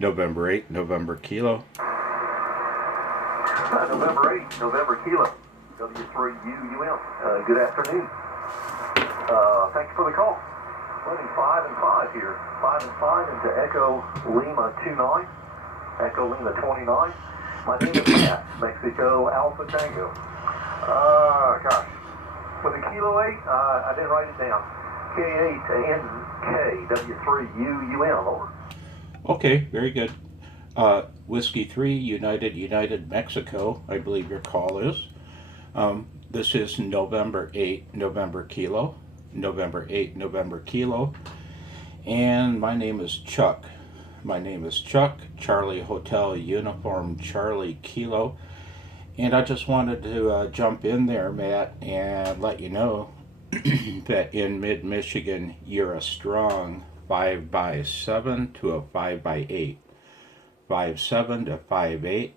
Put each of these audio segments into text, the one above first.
November 8, November Kilo. November 8, November Kilo, W3UUM. Good afternoon. Thank you for the call. Running 5 and 5 here. 5 and 5 into Echo Lima 29, Echo Lima 29. My name is Matt, Mexico Alpha Tango. Gosh. For the Kilo 8, I didn't write it down. K8NK, W3UUM, over. Okay, very good. Whiskey 3, United Mexico, I believe your call is. This is November 8, November Kilo. November 8, November Kilo. And my name is Chuck. My name is Chuck, Charlie Hotel Uniform Charlie Kilo. And I just wanted to jump in there, Matt, and let you know that in mid-Michigan, you're a strong 5x7 to a 5x8. 5'7" to 5'8",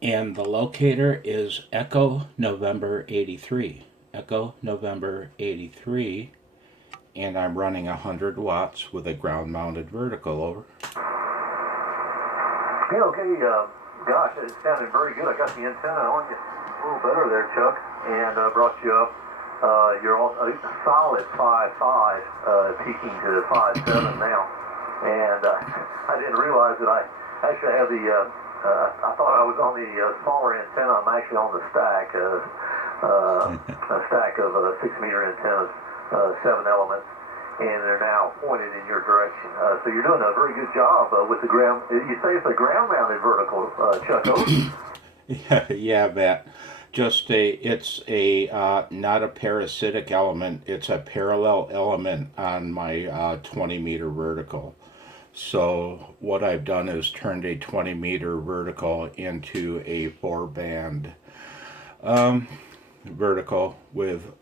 and the locator is Echo November 83. Echo November 83, and I'm running 100 watts with a ground-mounted vertical, over. Yeah, okay, gosh, it sounded very good. I got the antenna on you a little better there, Chuck, and brought you up. You're on a solid 5'5", peaking to 5'7" now, and I didn't realize that I actually have the, I thought I was on the smaller antenna. I'm actually on the stack, a stack of 6-meter antennas, 7 elements, and they're now pointed in your direction. So you're doing a very good job with the ground. You say it's a ground-mounted vertical, Chuck, over? Yeah, Matt. It's a not a parasitic element. It's a parallel element on my 20-meter vertical. So what I've done is turned a 20-meter vertical into a 4-band vertical with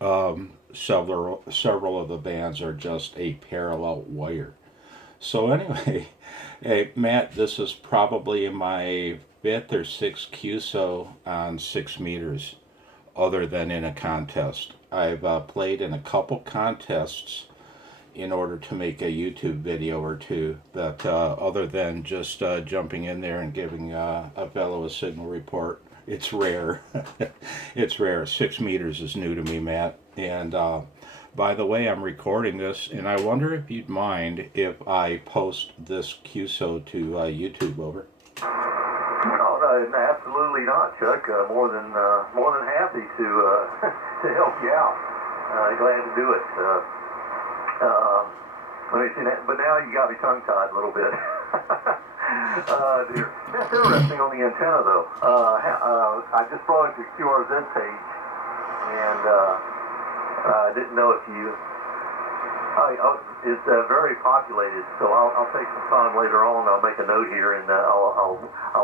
several of the bands are just a parallel wire. So anyway, hey, Matt, this is probably my 5th or 6th QSO on 6 meters, other than in a contest. I've played in a couple contests in order to make a YouTube video or two, but other than just jumping in there and giving a fellow a signal report, it's rare. It's rare. 6 meters is new to me, Matt. And by the way, I'm recording this, and I wonder if you'd mind if I post this QSO to YouTube, over. No, absolutely not, Chuck. More than happy to to help you out. Glad to do it. Let me see that. But now you got me tongue-tied a little bit. Dear. That's interesting on the antenna, though. I just brought it to QRZ page, and I didn't know if you... it's very populated, so I'll take some time later on. I'll make a note here, and I'll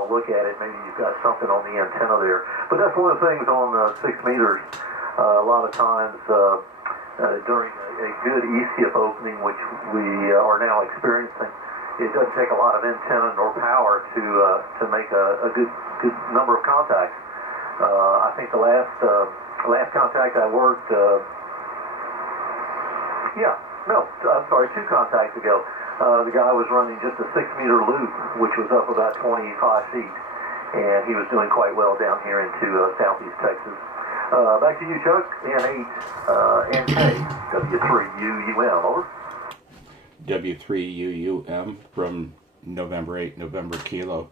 look at it. Maybe you've got something on the antenna there. But that's one of the things on 6 meters. A lot of times during a good ECF opening, which we are now experiencing, it doesn't take a lot of antenna nor power to make a good number of contacts. I think the last contact I worked, I'm sorry, 2 contacts ago, the guy was running just a 6-meter loop, which was up about 25 feet, and he was doing quite well down here into southeast Texas. Back to you, Chuck. N8NK, W3UUM, over. W3UUM from November 8, November Kilo.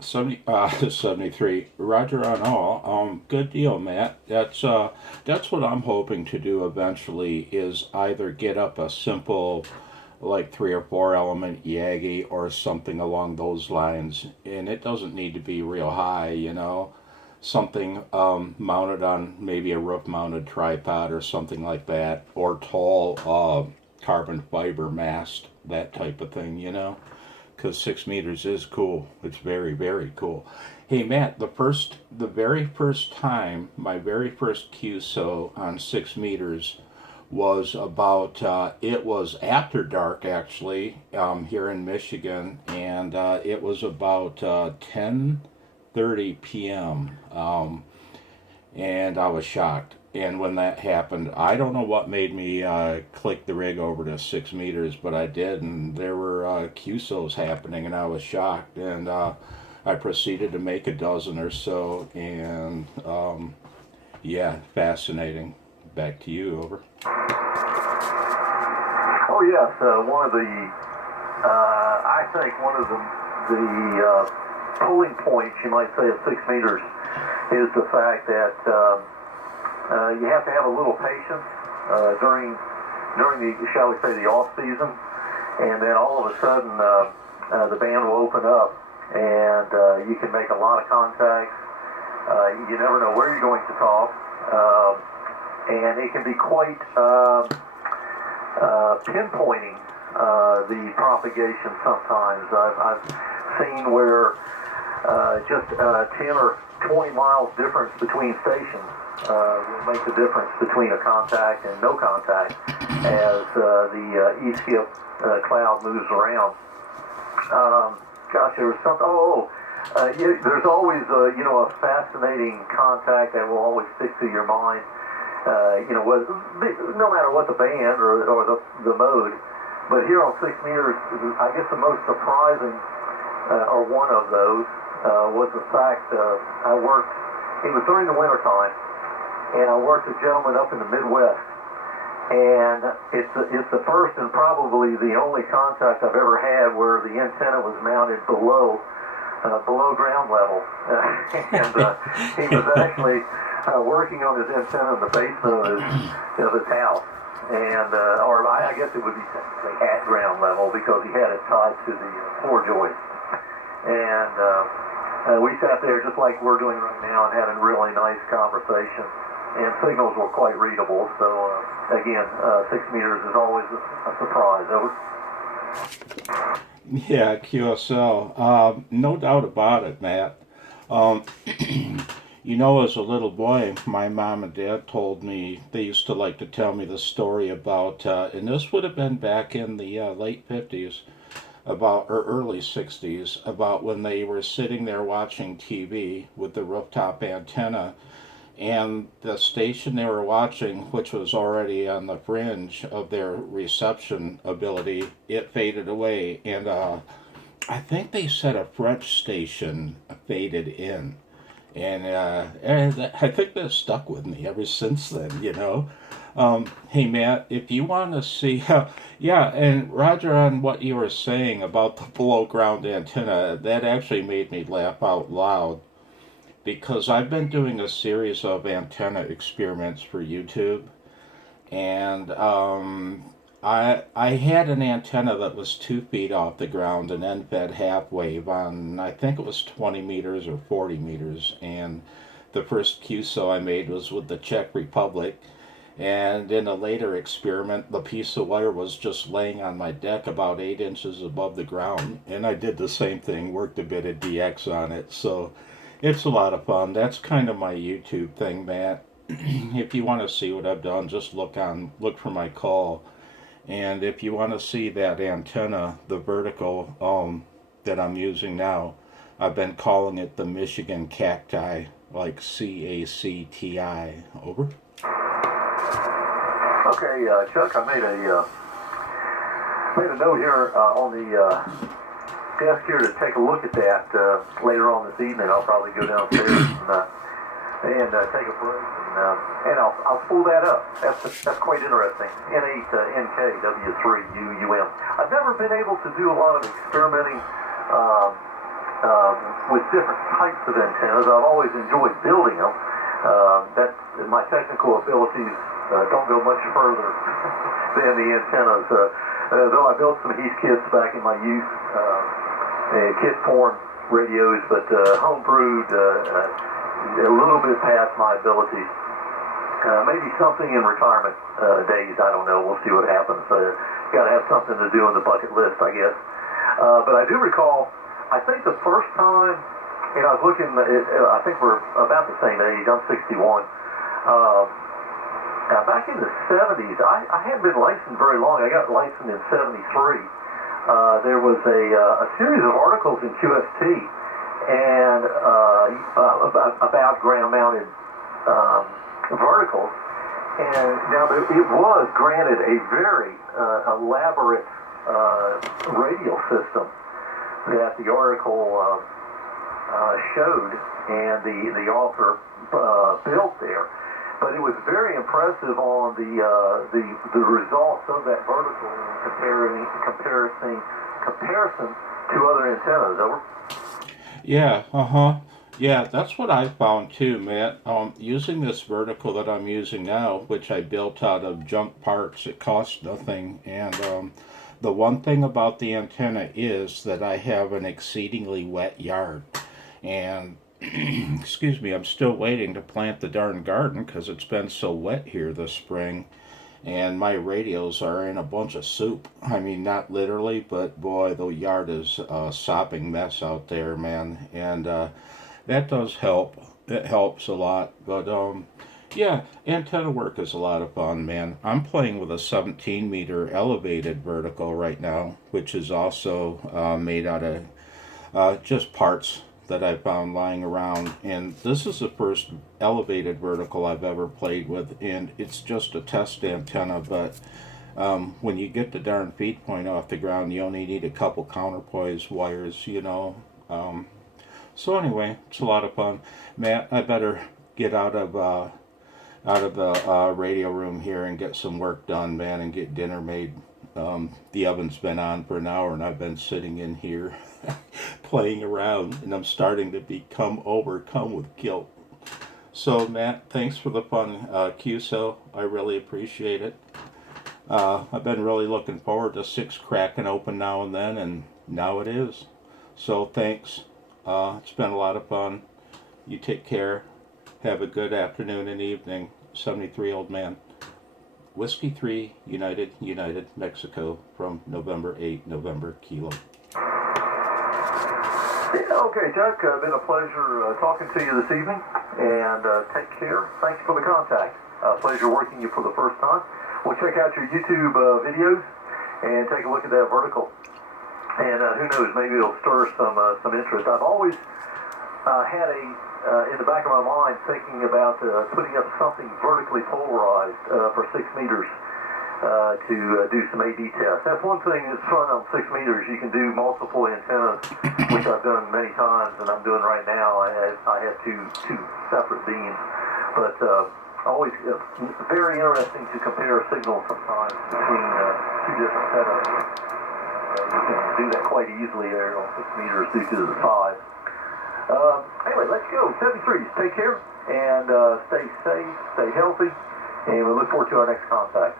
73. Roger on all. Good deal, Matt. That's what I'm hoping to do eventually, is either get up a simple, like 3 or 4 element Yagi or something along those lines, and it doesn't need to be real high, you know. Something mounted on maybe a roof-mounted tripod or something like that, or tall carbon fiber mast, that type of thing, you know. Because 6 meters is cool. It's very, very cool. Hey, Matt, the very first time, my very first QSO on 6 meters was about, it was after dark, actually, here in Michigan, and it was about 10:30 p.m., and I was shocked. And when that happened, I don't know what made me click the rig over to 6 meters, but I did, and there were QSOs happening, and I was shocked. And I proceeded to make a dozen or so, and yeah, fascinating. Back to you, over. Oh yes, one of the I think one of the pulling points, you might say, of 6 meters is the fact that you have to have a little patience during the, shall we say, the off season, and then all of a sudden the band will open up, and you can make a lot of contacts. You never know where you're going to talk, and it can be quite pinpointing the propagation sometimes. I've seen where just 10 or 20 miles difference between stations will make the difference between a contact and no contact as the E-skip cloud moves around. Gosh, there was something. There's always a fascinating contact that will always stick to your mind. No matter what the band or the mode. But here on 6 meters, I guess the most surprising, or one of those, was the fact I worked. It was during the winter time, and I worked a gentleman up in the Midwest, and it's the first and probably the only contact I've ever had where the antenna was mounted below ground level, and he was actually working on his antenna in the basement of his house, and or I guess it would be technically at ground level because he had it tied to the floor joist, and we sat there just like we're doing right now and having a really nice conversation, and signals were quite readable. So again, 6 meters is always a surprise. Over. Yeah, QSL. No doubt about it, Matt. As a little boy, my mom and dad told me, they used to like to tell me the story about, and this would have been back in the late 50s, or early 60s, about when they were sitting there watching TV with the rooftop antenna, and the station they were watching, which was already on the fringe of their reception ability, it faded away, and I think they said a French station faded in, and I think that stuck with me ever since then. Hey Matt, if you want to see, yeah, and Roger, on what you were saying about the below ground antenna, that actually made me laugh out loud, because I've been doing a series of antenna experiments for YouTube, and I had an antenna that was 2 feet off the ground and then fed half wave on, I think it was 20 meters or 40 meters, and the first QSO I made was with the Czech Republic. And in a later experiment, the piece of wire was just laying on my deck about 8 inches above the ground. And I did the same thing, worked a bit of DX on it. So it's a lot of fun. That's kind of my YouTube thing, Matt. If you want to see what I've done, just look for my call. And if you want to see that antenna, the vertical that I'm using now, I've been calling it the Michigan Cacti, like CACTI. Over. Okay, Chuck, I made a note here on the desk here to take a look at that later on this evening. I'll probably go downstairs and take a break, and I'll spool that up. That's quite interesting. N8 NK W3UUM. I've never been able to do a lot of experimenting with different types of antennas. I've always enjoyed building them. That my technical abilities don't go much further than the antennas. Though I built some Heath kits back in my youth, kit form radios, but homebrewed a little bit past my abilities. Maybe something in retirement days, I don't know. We'll see what happens. Got to have something to do on the bucket list, I guess. But I do recall, I think the first time, I was looking, I think we're about the same age. I'm 61. Back in the 70s, I hadn't been licensed very long. I got licensed in 73. There was a series of articles in QST and about ground-mounted verticals, And now it was granted a very elaborate radial system that the article showed and the author built there. But it was very impressive on the results of that vertical in comparison to other antennas. Over. Yeah, yeah, that's what I found too, Matt. Using this vertical that I'm using now, which I built out of junk parts, it costs nothing. And the one thing about the antenna is that I have an exceedingly wet yard. And excuse me, I'm still waiting to plant the darn garden because it's been so wet here this spring. And my radios are in a bunch of soup. I mean, not literally, but boy, the yard is a sopping mess out there, man. And that does help. It helps a lot. But yeah, antenna work is a lot of fun, man. I'm playing with a 17-meter elevated vertical right now, which is also made out of just parts that I found lying around. And this is the first elevated vertical I've ever played with, and it's just a test antenna, but when you get the darn feed point off the ground, you only need a couple counterpoise wires, you know. So anyway, it's a lot of fun. Matt, I better get out of the radio room here and get some work done, man, and get dinner made. The oven's been on for an hour, and I've been sitting in here playing around, and I'm starting to become overcome with guilt. So, Matt, thanks for the fun QSO. I really appreciate it. I've been really looking forward to 6 cracking open now and then, and now it is. So, thanks. It's been a lot of fun. You take care. Have a good afternoon and evening. 73 old man. Whiskey 3, United, Mexico, from November 8, November Kilo. Yeah, okay, Chuck, been a pleasure talking to you this evening, and take care. Thanks for the contact. Pleasure working you for the first time. We'll check out your YouTube videos and take a look at that vertical. And who knows, maybe it'll stir some interest. I've always had in the back of my mind thinking about putting up something vertically polarized for 6 meters to do some A/B tests. That's one thing that's fun on 6 meters. You can do multiple antennas, which I've done many times, and I'm doing right now. I have two separate beams, but always very interesting to compare signals sometimes between 2 different setups. You can do that quite easily there on 6 meters due to the size. Anyway, let's go. 73s, take care, and stay safe, stay healthy, and we look forward to our next contact.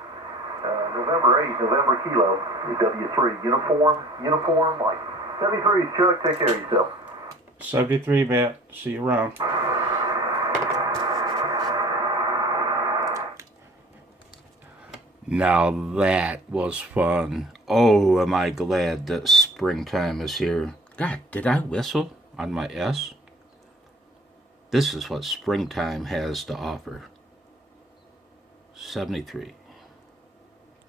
November 8, November Kilo, W3, uniform, Mike. 73s, Chuck, take care of yourself. 73, Matt. See you around. Now that was fun. Oh, am I glad that springtime is here. God, did I whistle on my S? This is what springtime has to offer. 73.